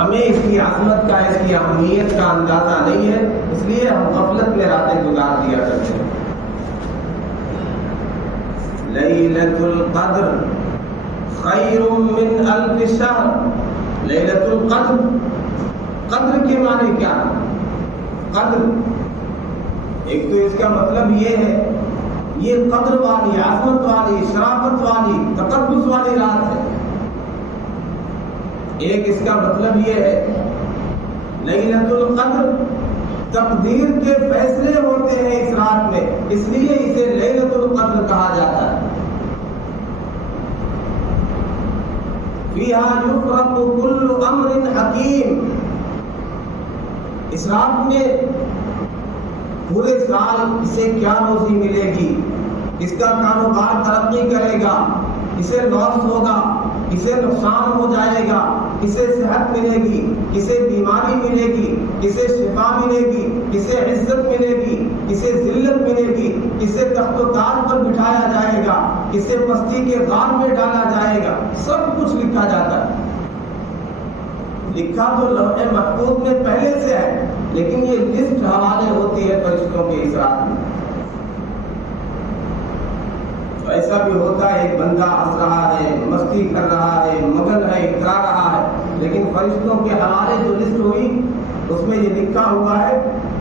ہمیں اس کی عظمت کا، اس کی اہمیت کا اندازہ نہیں ہے، اس لیے ہم غفلت میں راتیں گزار دیا کرتے ہیں۔ لیلۃ القدر خیر من الف شہر۔ لیلۃ القدر، قدر کے معنی کیا ہے؟ قدر ایک تو اس کا مطلب یہ ہے، یہ قدر والی، عظمت والی، شرافت والی، تقدس والی رات ہے۔ ایک اس کا مطلب یہ ہے لیلۃ القدر تقدیر کے فیصلے ہوتے ہیں اس رات میں، اس لیے اسے لیلۃ القدر کہا جاتا ہے۔ فیہا یفرق کل امر حکیم، اس رات میں پورے سال اسے کیا روزی ملے گی، اس کا کاروبار ترقی کرے گا، اسے لاس ہوگا، اسے نقصان ہو جائے گا، کسے صحت ملے گی، کسے بیماری ملے گی، کسے شفا ملے گی، کسے عزت ملے گی، کسے ذلت ملے گی، کسے تخت و تاج پر بٹھایا جائے گا، کسے پستی کے غار میں ڈالا جائے گا، سب کچھ لکھا جاتا ہے۔ لکھا تو لوح محفوظ میں پہلے سے ہے، لیکن یہ لسٹ حوالے ہوتی ہے فرشتوں کے اس رات میں۔ ایسا بھی ہوتا ہے ایک بندہ ہنس رہا ہے، مستی کر رہا ہے، مگن ہے، اترا رہا ہے، لیکن فرشتوں کے حوالے جو لسٹ ہوئی اس میں یہ لکھا ہوا ہے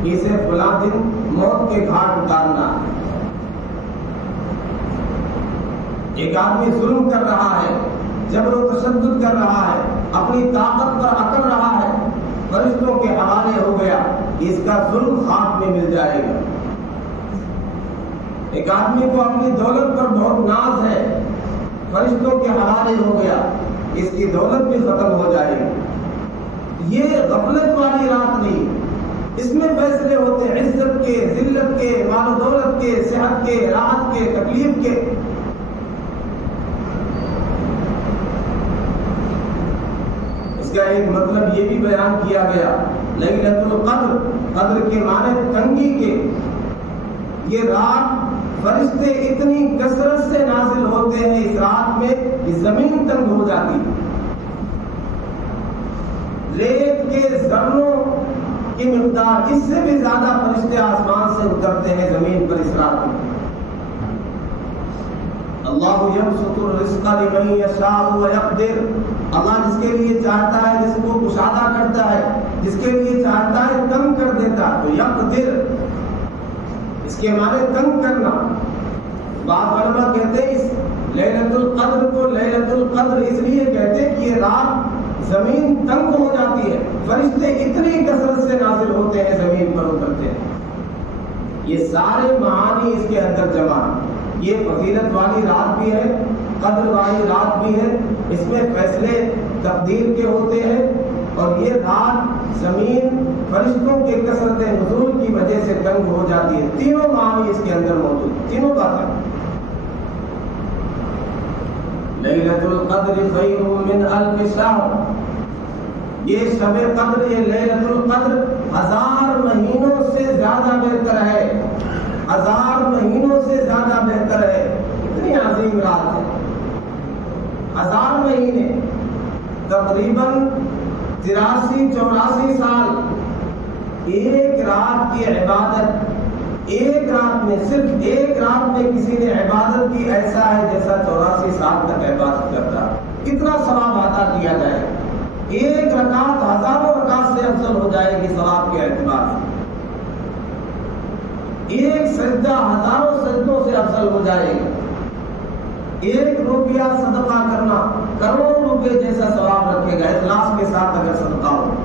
کہ اسے فلاں دن موت کے گھاٹ اتارنا ہے۔ ایک آدمی ظلم کر رہا ہے، جبر و تشدد کر رہا ہے، اپنی طاقت پر اکڑ رہا ہے، فرشتوں کے حوالے ہو گیا، اس کا ظلم خاک میں مل جائے گا۔ ایک آدمی کو اپنی دولت پر بہت ناز ہے، فرشتوں کے حوالے ہو گیا، اس کی دولت بھی ختم ہو جائے گی۔ یہ غفلت والی رات نہیں، اس میں فیصلے ہوتے ہیں عزت کے، ذلت کے، مال و دولت کے، صحت کے، راحت کے، تکلیف کے۔ اس کا ایک مطلب یہ بھی بیان کیا گیا، لیلۃ القدر، قدر کے معنی تنگی کے۔ یہ رات فرشتے اتنی کثرت سے نازل ہوتے ہیں اس رات میں کہ زمین تنگ ہو جاتی ہے۔ ریت کے ذروں کی مقدار، اس سے بھی زیادہ فرشتے آسمان سے اترتے ہیں زمین پر اس رات میں۔ اللہ یبسط الرزق لمن یشاء ویقدر، اللہ جس کے لیے چاہتا ہے رزق کو کشادہ کرتا ہے، جس کے لیے چاہتا ہے کم کر دیتا ہے۔ تو یقدر اس کے معنی تنگ کرنا۔ بعض علماء کہتے ہیں اس لیلۃ القدر کو لیلۃ القدر اس لیے کہتے ہیں کہ یہ رات زمین تنگ ہو جاتی ہے، فرشتے اتنی کثرت سے نازل ہوتے ہیں، زمین پر اترتے ہیں۔ یہ سارے معانی اس کے اندر جمع ہیں۔ یہ فضیلت والی رات بھی ہے، قدر والی رات بھی ہے، اس میں فیصلے تقدیر کے ہوتے ہیں، اور یہ رات زمین فرشتوں کے کثرت نزول کی وجہ سے تنگ ہو جاتی ہے۔ تینوں معنی اس کے اندر موجود ہیں، تینوں باتیں۔ لیلۃ القدر خیر من الف شہر، یہ شب قدر، یہ لیلۃ القدر 1000 مہینوں سے زیادہ بہتر ہے، 1000 مہینوں سے زیادہ بہتر ہے۔ اتنی عظیم رات ہے، 1000 مہینے، تقریباً 83-84 سال ایک رات کی عبادت، ایک رات میں، صرف ایک رات میں کسی نے عبادت کی، ایسا ہے جیسا 84 سال تک عبادت کرتا۔ کتنا ثواب عطا کیا جائے، ایک رکعت ہزاروں رکعت سے افضل ہو جائے گی ثواب کے اعتبار سے، ایک سجدہ ہزاروں سجدوں سے افضل ہو جائے گا، ایک روپیہ صدقہ کرنا کروڑوں روپے جیسا ثواب رکھے گا، اخلاص کے ساتھ اگر صدقہ ہو۔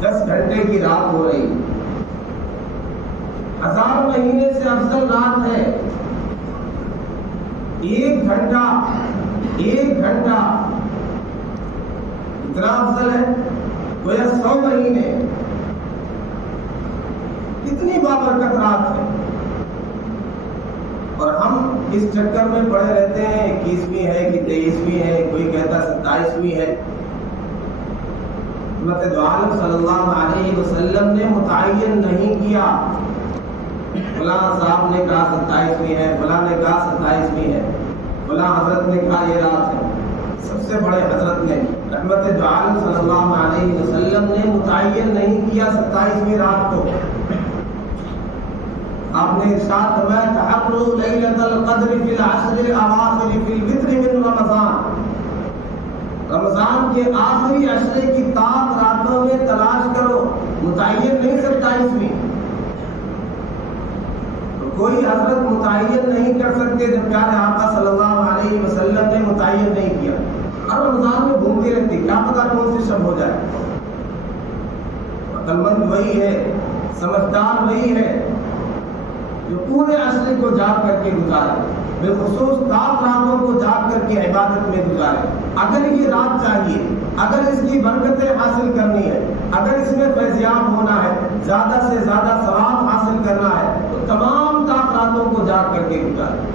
10 گھنٹے کی رات ہو رہی، 1000 مہینے سے افضل رات ہے۔ ایک گھنٹا اتنا افضل ہے، گویا 100 مہینے، کتنی بابرکت رات ہے۔ اور ہم اس چکر میں پڑے رہتے ہیں، 21ویں ہے کہ 23ویں ہے، کوئی کہتا 27ویں ہے۔ حضرت دو عالم صلی اللہ علیہ وسلم نے متعین نہیں کیا، فلاں صاحب نے کہا 27ویں ہے، فلاں نے کہا 27ویں ہے۔ فلاں حضرت نے کہا یہ رات ہے، سب سے بڑے حضرت نے رحمت دو عالم صلی اللہ علیہ وسلم نے متعین نہیں کیا 27ویں رات کو. آپ نے ارشاد فرمایا تحروا لیلۃ القدر فی العشر الاواخر فی الوتر من رمضان. رمضان کے آخری عشرے کی طاق راتوں میں تلاش کرو، متعین نہیں 27ویں. کوئی حضرت متعین نہیں کر سکتے جب پیارے آقا صلی اللہ علیہ وسلم نے متعین نہیں کیا. اور رمضان میں گھومتی رہتی، کیا پتا کون سی شب ہو جائے. عقل مند وہی ہے، سمجھدار وہی ہے جو پورے عشرے کو جاگ کر کے گزارے، بالخصوص طاق راتوں کو جاگ کر کے عبادت میں گزارے. اگر یہ رات چاہیے، اگر اس کی برکتیں حاصل کرنی ہے، اگر اس میں فیضیاب ہونا ہے، زیادہ سے زیادہ ثواب حاصل کرنا ہے، تو تمام طاق راتوں کو جاگ کر کے گزارے.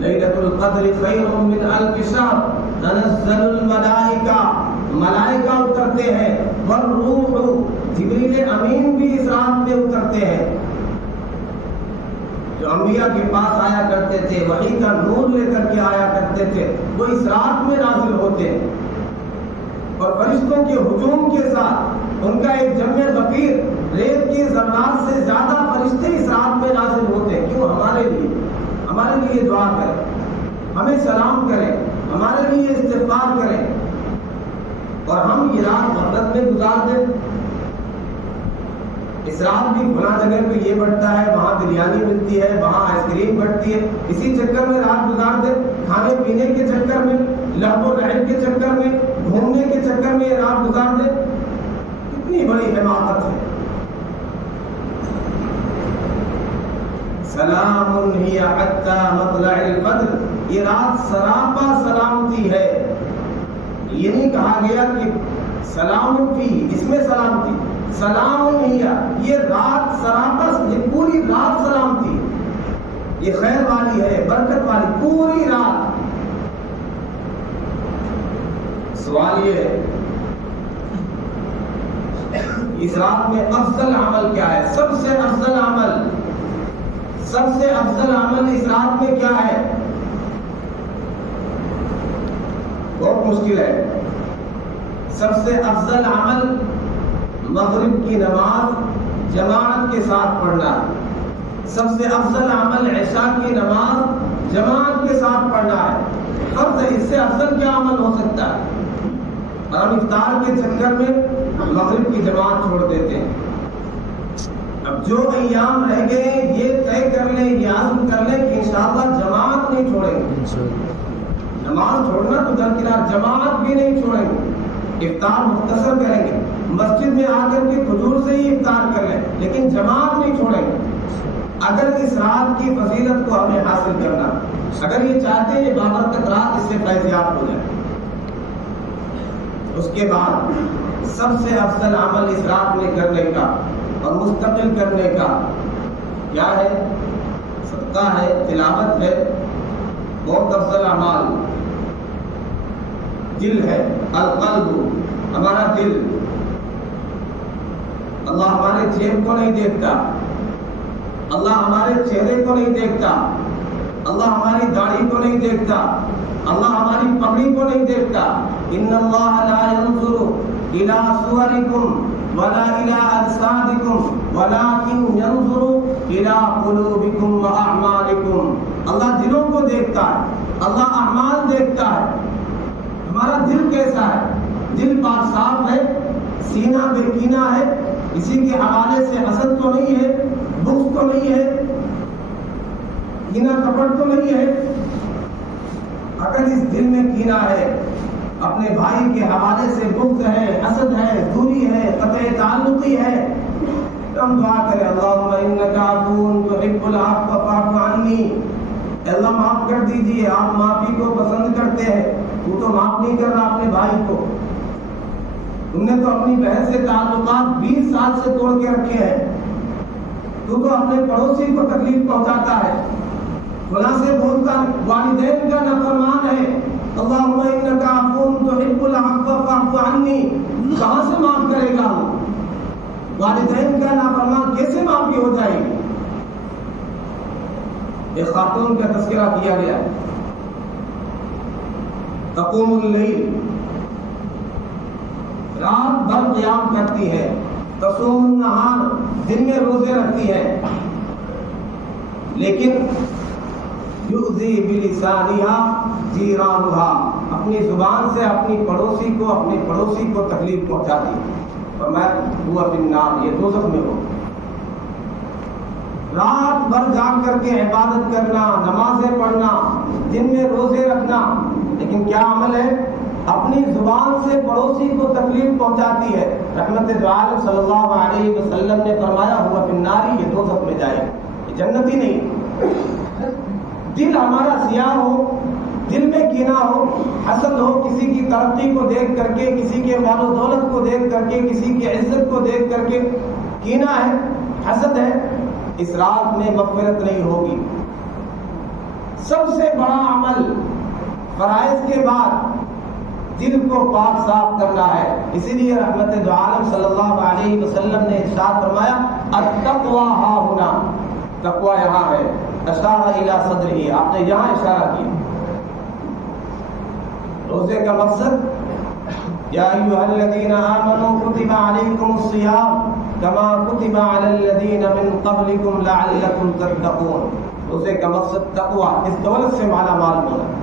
لیلۃ القدر خیر من الف شہر تنزل الملائکہ، ملائکہ اترتے ہیں، والروح، جبریل امین بھی اس رات میں اترتے ہیں. جو انبیاء کے پاس آیا کرتے تھے، وحی کا نور لے کر کے آیا کرتے تھے، وہ اس رات میں نازل ہوتے ہیں. اور فرشتوں کے ہجوم کے ساتھ ان کا ایک جمع غفیر، ریت کے ذرات سے زیادہ فرشتے اس رات میں نازل ہوتے ہیں. کیوں؟ ہمارے لیے دعا کریں، ہمیں سلام کریں، ہمارے لیے استغفار کریں، اور ہم یہ رات غفلت میں گزار دیں. اس رات بھی فلاں جگہ پہ یہ بٹتا ہے، وہاں بریانی ملتی ہے، وہاں آئس کریم بٹتی ہے، اسی چکر میں رات گزار دیں. کھانے پینے کے چکر میں، لہو و لعب کے چکر میں، گھومنے کے چکر میں یہ رات گزار دیں. کتنی بڑی حماقت ہے. سلام ہی حتی مطلع الفجر، یہ رات سراپا سلامتی ہے. یہ نہیں کہا گیا کہ سلام فی، اس میں سلامتی، سلام ہی، یہ رات سراپا، یہ پوری رات سلامتی، یہ خیر والی ہے، برکت والی پوری رات. سوال یہ ہے اس رات میں افضل عمل کیا ہے؟ سب سے افضل عمل اس رات میں کیا ہے؟ بہت مشکل ہے. سب سے افضل عمل مغرب کی نماز جماعت کے ساتھ پڑھنا. سب سے افضل عمل عشاء کی نماز جماعت کے ساتھ پڑھنا ہے. فرض ہے، اس سے افضل کیا عمل ہو سکتا ہے؟ اور ہم افطار کے چکر میں مغرب کی جماعت چھوڑ دیتے ہیں. اب جو ایام رہ گئے یہ طے کر لیں، یہ عزم کر لیں کہ انشاءاللہ جماعت نہیں چھوڑیں گے. نماز چھوڑنا تو درکنار، جماعت بھی نہیں چھوڑیں گے. افطار مختصر کریں گے، مسجد میں آ کر کے کھجور سے ہی افطار کر لیں، لیکن جماعت نہیں چھوڑیں گے. اگر اس رات کی فضیلت کو ہمیں حاصل کرنا، اگر یہ چاہتے ہیں بابرکت رات اس سے فیضیاب ہو جائے. اس کے بعد سب سے افضل عمل اس رات میں کرنے کا اور مستقل کرنے کا کیا ہے؟ صدقہ ہے، تلاوت ہے. بہت افضل اعمال دل ہے، القلب، ہمارا دل. اللہ ہمارے جیب کو نہیں دیکھتا، اللہ ہمارے چہرے کو نہیں دیکھتا، اللہ ہماری داڑھی کو نہیں دیکھتا، اللہ ہماری پگڑی کو نہیں دیکھتا. ان اللہ لا ينظر الى صورکم ولا الى اجسادکم ولكن ينظر الى قلوبکم واعمالکم. اللہ دلوں کو دیکھتا ہے، اللہ اعمال دیکھتا ہے. ہمارا دل کیسا ہے؟ دل پاک صاف ہے، سینہ بے کینہ ہے، کسی کے حوالے سے حسد تو نہیں ہے، بغض تو نہیں ہے، کینہ کپٹ تو نہیں ہے. اگر اس دل میں کینہ ہے، اپنے بھائی کے حوالے سے بغض ہے، حسد ہے، دوری ہے، قطع تعلقی ہے، تو ہم دعا کریں اللہم انک عفو تحب العفو فاعف عنی. اللہ معاف کر دیجئے، آپ معافی کو پسند کرتے ہیں. تو معاف نہیں کر رہا اپنے بھائی کو. تم نے تو اپنی بہن سے تعلقات 20 سال سے توڑ کے رکھے ہیں. تو اپنے پڑوسی کو تکلیف پہنچاتا ہے، فلاں سے بولتا، والدین کا نافرمان ہے. اللہم انک عفو تحب العفو فاعف عنی. کہاں سے معاف کرے گا؟ والدین کا نافرمان کیسے معافی ہو جائے گی؟ ایک خاتون کا تذکرہ کیا گیا ہے، تقوم اللیل، رات بھر قیام کرتی ہے، تصوم النہار، دن میں روزے رکھتی ہے، لیکن یؤذی بلسانہا جیرانہا، اپنی زبان سے اپنی پڑوسی کو تکلیف پہنچاتی ہے، فرمایا ہوا فی النار، یہ دوزخ میں ہو۔ رات بھر جاگ کر کے عبادت کرنا، نمازیں پڑھنا، دن میں روزے رکھنا، لیکن کیا عمل ہے؟ اپنی زبان سے پڑوسی کو تکلیف پہنچاتی ہے۔ رحمت دو عالم صلی اللہ علیہ وسلم نے فرمایا ہوا فی النار، یہ دوزخ میں جائے، یہ جنت ہی نہیں۔ دل ہمارا سیاہ ہو، دل میں کینہ ہو، حسد ہو، کسی کی ترقی کو دیکھ کر کے، کسی کے مال و دولت کو دیکھ کر کے، کسی کی عزت کو دیکھ کر کے کینہ ہے، حسد ہے، اس رات میں مغفرت نہیں ہوگی۔ سب سے بڑا عمل فرائض کے بعد دل کو پاک صاف کرنا ہے۔ اسی لیے رحمت دو عالم صلی اللہ علیہ وسلم نے ارشاد فرمایا التقوی ہا ہونا، تقوی یہاں ہے، اشار الی صدرہ، آپ نے یہاں اشارہ کیا۔ روزے کا مقصد یا ایھا الذین آمنوا کتب علیکم الصیام کما کتب علی الذین من قبلکم لعلکم تتقون۔ روزے کا مقصد تقوی، اس دولت سے مالا مال ہونا۔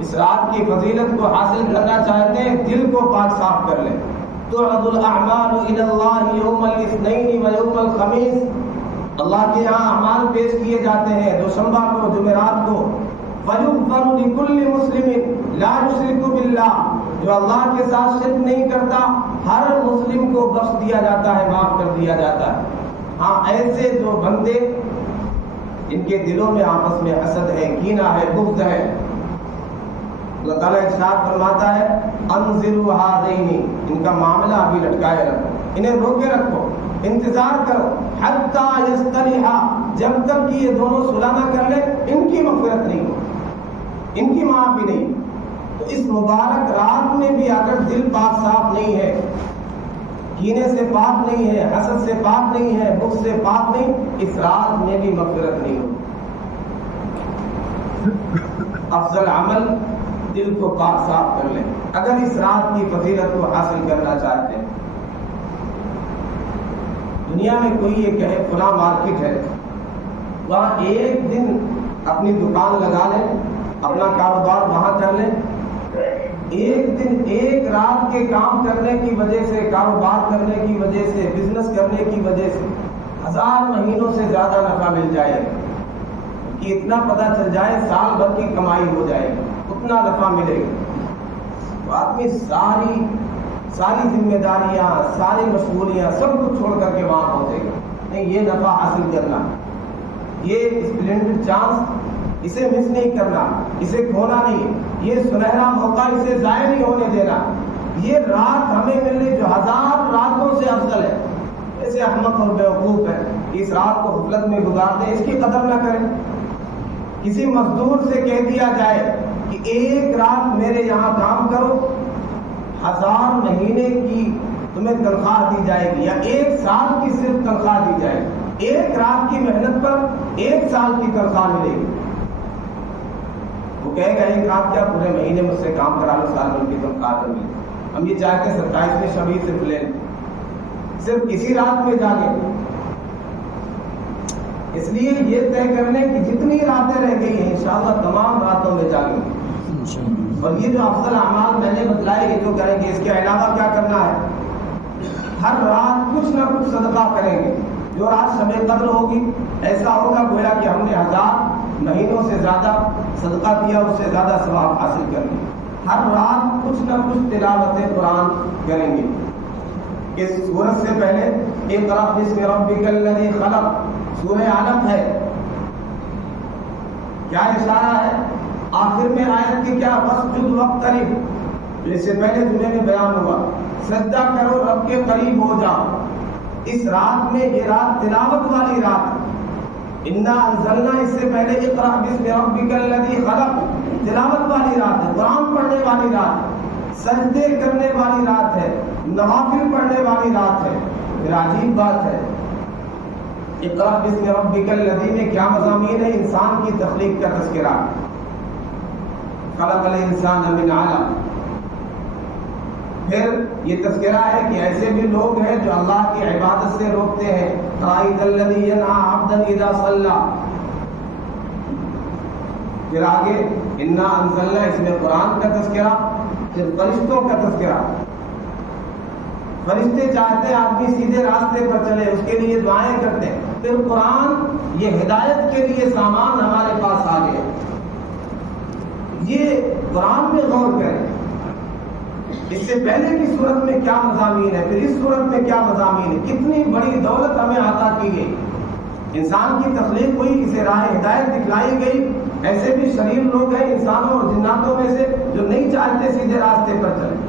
اس رات کی فضیلت کو حاصل کرنا چاہتے ہیں، دل کو پاک صاف کر لیں۔ تعرض الاعمال الی اللہ یوم الاثنین و یوم الخمیس، اللہ کے یہاں اعمال پیش کیے جاتے ہیں دوشنبہ کو، جمعرات کو۔ فیغفر لکل مسلم لا یشرک باللہ، جو اللہ کے ساتھ شرک نہیں کرتا، ہر مسلم کو بخش دیا جاتا ہے، معاف کر دیا جاتا ہے۔ ہاں ایسے جو بندے جن کے دلوں میں آپس میں حسد ہے، کینہ ہے، بغض ہے، اللہ تعالیٰ ارشاد فرماتا ہے انذروا ہذین، ان کا معاملہ ابھی لٹکائے رکھو، انہیں روکے رکھو، انتظار کرو، حتی یصطلحا، جب تک کہ یہ دونوں صلح نہ کر لیں، ان کی مغفرت نہیں ہو، ان کی معافی نہیں۔ تو اس مبارک رات میں بھی اگر دل پاک صاف نہیں ہے، کینے سے پاک نہیں ہے، حسد سے پاک نہیں ہے، بغض سے پاک نہیں، اس رات میں بھی مغفرت نہیں ہو۔ افضل عمل دل کو پاک صاف کر لیں اگر اس رات کی فضیلت کو حاصل کرنا چاہتے ہیں۔ دنیا میں کوئی یہ کہے فلاں مارکیٹ ہے، وہاں ایک دن اپنی دکان لگا لیں، اپنا کاروبار وہاں کر لیں، ایک دن ایک رات کے کام کرنے کی وجہ سے، کاروبار کرنے کی وجہ سے، بزنس کرنے کی وجہ سے 1000 مہینوں سے زیادہ نفع مل جائے گا، کہ اتنا پتہ چل جائے سال بھر کی کمائی ہو جائے گی، اتنا نفع ملے گا۔ تو آدمی ساری ذمہ داریاں، ساری مشغولیاں سب کچھ چھوڑ کر کے وہاں پہنچے گا۔ نہیں، یہ نفع حاصل کرنا، یہ اسپلینڈڈ چانس، اسے مس نہیں کرنا، اسے کھونا نہیں، یہ سنہرا موقع اسے ضائع نہیں ہونے دینا۔ یہ رات ہمیں ملنے جو 1000 راتوں سے افضل ہے۔ ایسے احمق اور بیوقوف ہے اس رات کو غفلت میں گزار دیں، اس کی قدر نہ کریں۔ کسی مزدور سے کہہ دیا جائے کہ ایک رات میرے یہاں کام کرو، 1000 مہینے کی تمہیں تنخواہ دی جائے گی، یا 1 سال کی صرف تنخواہ دی جائے گی، ایک رات کی محنت پر 1 سال کی تنخواہ ملے گی۔ وہ کہے گا ایک رات کیا، پورے مہینے مجھ سے کام کرا لو، سال کی تنخواہ دیں گے۔ ہم یہ چاہتے ہیں 27ویں شب صرف لیں، صرف اسی رات میں جاگیں۔ اس لیے یہ طے کر لیں کہ جتنی راتیں رہ گئی ہیں انشاءاللہ تمام راتوں میں جاگیں گے۔ اور یہ جو افضل اعمال میں نے بتلائے یہ جو کریں گے، اس کے علاوہ کیا کرنا ہے؟ ہر رات کچھ نہ کچھ صدقہ کریں گے۔ جو رات شب قدر ہوگی ایسا ہوگا گویا کہ ہم نے 1000 مہینوں سے زیادہ صدقہ کیا، اس سے زیادہ ثواب حاصل کر لیا۔ ہر رات کچھ نہ کچھ تلاوت قرآن کریں گے۔ اس سورت سے پہلے اقرأ باسم ربک الذی خلق، سورہ علق ہے، کیا اشارہ ہے؟ آخر میں آیت کی کیا؟ واسجد واقترب، اس سے پہلے جمعے میں بیان ہوا، سجدہ کرو، رب کے قریب ہو جاؤ۔ اس رات میں، یہ رات تلاوت والی رات، انا انزلنا، اس سے پہلے اقرأ باسم ربک الذی خلق، تلاوت والی رات ہے، قرآن پڑھنے والی رات ہے، سجدے کرنے والی رات ہے، نوافل پڑھنے والی رات ہے۔ پھر عجیب بات ہے، اقرأ بسم ربک الذی میں کیا مضامین ہے؟ انسان کی تخلیق کا تذکرہ، خلق الانسان من علق۔ پھر یہ تذکرہ ہے کہ ایسے بھی لوگ ہیں جو اللہ کی عبادت سے روکتے ہیں، رأیت الذی ینہی عبدا اذا صلی۔ پھر آگے انا انزلنا، اس میں قرآن کا تذکرہ، پھر فرشتوں کا تذکرہ۔ فرشتے چاہتے ہیں آدمی سیدھے راستے پر چلے، اس کے لیے دعائیں کرتے ہیں۔ پھر قرآن یہ ہدایت کے لیے سامان ہمارے پاس آ گیا۔ یہ قرآن میں غور کریں، اس سے پہلے کی صورت میں کیا مضامین ہے، پھر اس صورت میں کیا مضامین ہے، کتنی بڑی دولت ہمیں عطا کی گئی۔ انسان کی تخلیق ہوئی، اسے راہ ہدایت دکھلائی گئی۔ ایسے بھی شریر لوگ ہیں انسانوں اور جناتوں میں سے جو نہیں چاہتے سیدھے راستے پر چلیں،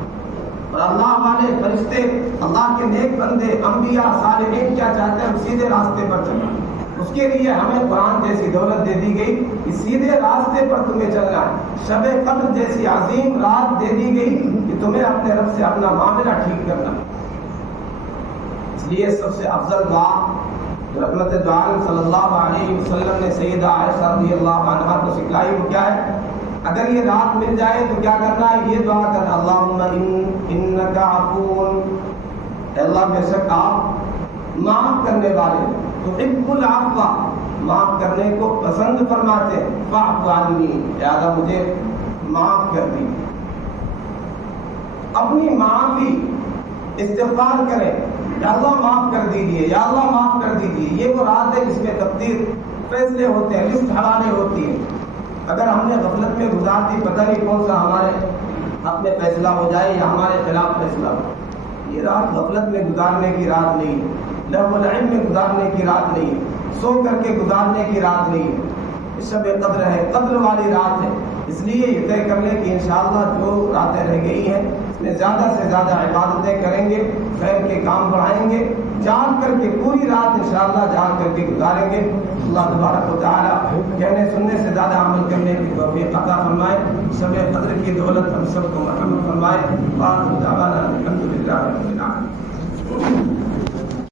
اور اللہ والے فرشتے، اللہ کے نیک بندے، انبیاء، صالحین کیا چاہتے ہیں؟ ہم سیدھے راستے پر چلیں۔ اس کے لیے ہمیں قرآن جیسی دولت دے دی گئی کہ سیدھے راستے پر تمہیں چلنا ہے۔ شب قدر جیسی عظیم رات دے دی گئی کہ تمہیں اپنے رب سے اپنا معاملہ ٹھیک کرنا ہے۔ اس لیے سب سے افضل دعا رحمت دو عالم صلی اللہ علیہ وسلم نے سیدہ عائشہ رضی اللہ عنہا کو سکھلائی، وہ کیا ہے؟ اگر یہ رات مل جائے تو کیا کرنا ہے؟ یہ دعا کرنا، اللہم انک عفو، اے اللہ بے شک آپ معاف کرنے والے، تحب العفو، معاف کرنے کو پسند فرماتے ہیں، فاعف عنی، لہذا مجھے معاف کر دی۔ اپنی معافی استغفار کریں، یا اللہ معاف کر دیجیے، یا اللہ معاف کر دیجیے۔ یہ وہ رات ہے جس میں تقدیر فیصلے ہوتے ہیں، لسٹ حوالے ہوتی ہے۔ اگر ہم نے غفلت میں گزار دی، پتہ نہیں کون سا ہمارے حق میں فیصلہ ہو جائے یا ہمارے خلاف فیصلہ ہو۔ یہ رات غفلت میں گزارنے کی رات نہیں ہے، لہو العلم میں گزارنے کی رات نہیں ہے، سو کر کے گزارنے کی رات نہیں ہے۔ شب قدر ہے، قدر والی رات ہے، اس لیے یہ طے کر لیں کہ انشاءاللہ جو راتیں رہ گئی ہیں اس میں زیادہ سے زیادہ عبادتیں کریں گے، خیر کے کام بڑھائیں گے، جاگ کر کے پوری رات انشاءاللہ جاگ کر کے گزاریں گے۔ اللہ تبارک و تعالی کہنے سننے سے زیادہ عمل کرنے کی توفیق عطا فرمائے، شب قدر کی دولت ہم سب کو مرحمت فرمائے۔ وآخر دعوانا الحمدللہ رب العالمین۔